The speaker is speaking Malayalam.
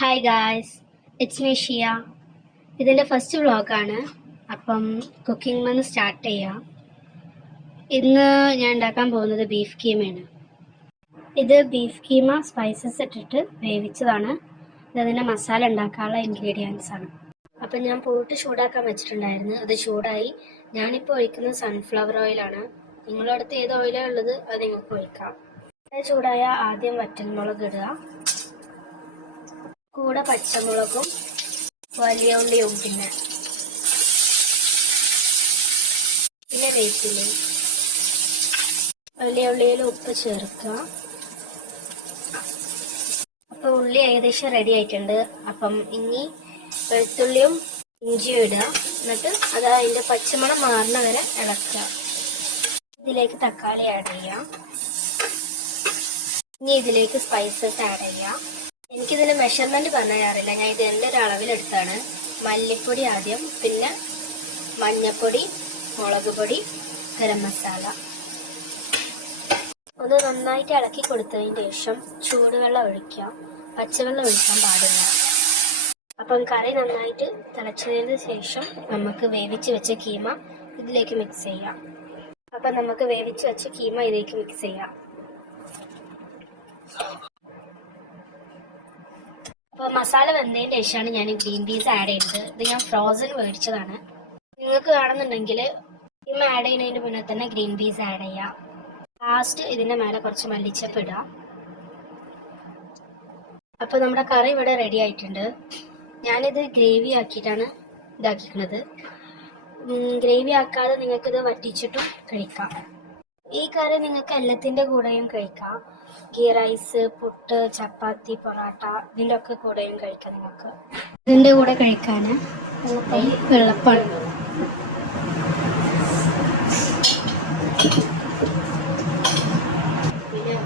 ഹായ് ഗായ്സ്, ഇറ്റ്സ് മീ ഷിയ. ഇതിൻ്റെ ഫസ്റ്റ് വ്ളോഗാണ്. അപ്പം കുക്കിംഗ് നിന്ന് സ്റ്റാർട്ട് ചെയ്യാം. ഇന്ന് ഞാൻ ഉണ്ടാക്കാൻ പോകുന്നത് ബീഫ് കീമയാണ്. ഇത് ബീഫ് കീമ സ്പൈസസ് ഇട്ടിട്ട് വേവിച്ചതാണ്. ഇതിൻ്റെ മസാല ഉണ്ടാക്കാനുള്ള ഇൻഗ്രീഡിയൻസ് ആണ്. അപ്പം ഞാൻ പോട്ട് ചൂടാക്കാൻ വെച്ചിട്ടുണ്ടായിരുന്നു. അത് ചൂടായി. ഞാനിപ്പോൾ ഒഴിക്കുന്നത് സൺഫ്ലവർ ഓയിലാണ്. നിങ്ങളുടെ അടുത്ത് ഏത് ഓയിലാണ് ഉള്ളത് അത് നിങ്ങൾക്ക് ഒഴിക്കാം. ചൂടായ ആദ്യം വറ്റൽമുളക് ഇടുക, കൂടെ പച്ചമുളകും വലിയ ഉള്ളിയും പിന്നെ വേപ്പില. വലിയ ഉള്ളിയിൽ ഉപ്പ് ചേർക്കുക. അപ്പോൾ ഉള്ളി ഏകദേശം റെഡി ആയിട്ടുണ്ട്. അപ്പം ഇനി വെളുത്തുള്ളിയും ഇഞ്ചിയും ഇടുക. എന്നിട്ട് അത് അതിൻ്റെ പച്ചമണം മാറുന്ന വരെ ഇളക്കുക. ഇതിലേക്ക് തക്കാളി ആഡ് ചെയ്യാം. ഇനി ഇതിലേക്ക് സ്പൈസസ് ആഡ് ചെയ്യാം. എനിക്കിതിൻ്റെ മെഷർമെൻറ്റ് പറഞ്ഞറിയില്ല. ഞാൻ ഇത് എൻ്റെ ഒരു അളവിലെടുത്താണ്. മല്ലിപ്പൊടി ആദ്യം, പിന്നെ മഞ്ഞൾപ്പൊടി, മുളക് പൊടി, ഗരം മസാല. ഒന്ന് നന്നായിട്ട് ഇളക്കി കൊടുത്തതിന് ശേഷം ചൂടുവെള്ളം ഒഴിക്കുക. പച്ചവെള്ളം ഒഴിക്കാൻ പാടില്ല. അപ്പം കറി നന്നായിട്ട് തിളച്ചതിന് ശേഷം നമുക്ക് വേവിച്ച് വെച്ച കീമ ഇതിലേക്ക് മിക്സ് ചെയ്യാം. അപ്പം നമുക്ക് വേവിച്ച് വെച്ച കീമ ഇതിലേക്ക് മിക്സ് ചെയ്യാം. അപ്പോൾ മസാല വെന്തതിന് ശേഷമാണ് ഞാൻ ഗ്രീൻ പീസ് ആഡ് ചെയ്തത്. ഇത് ഞാൻ ഫ്രോസൺ മേടിച്ചതാണ്. നിങ്ങൾക്ക് വേണമെന്നുണ്ടെങ്കിൽ കീമ ആഡ് ചെയ്യുന്നതിന് മുന്നേ തന്നെ ഗ്രീൻ പീസ് ആഡ് ചെയ്യാം. ലാസ്റ്റ് ഇതിൻ്റെ മേലെ കുറച്ച് മല്ലിച്ചപ്പ് ഇടാം. അപ്പോൾ നമ്മുടെ കറി ഇവിടെ റെഡി ആയിട്ടുണ്ട്. ഞാനിത് ഗ്രേവി ആക്കിയിട്ടാണ് ഇതാക്കിക്കുന്നത്. ഗ്രേവി ആക്കാതെ നിങ്ങൾക്കിത് വറ്റിച്ചിട്ടും കഴിക്കാം. ഈ കറി നിങ്ങൾക്ക് എല്ലാത്തിൻ്റെ കൂടെയും കഴിക്കാം. ഗീ റൈസ്, പുട്ട്, ചപ്പാത്തി, പൊറോട്ട ഇതിൻ്റെ ഒക്കെ കൂടെയും കഴിക്കാം. നിങ്ങൾക്ക് ഇതിൻ്റെ കൂടെ കഴിക്കാൻ വെള്ളപ്പാണ്. പിന്നെ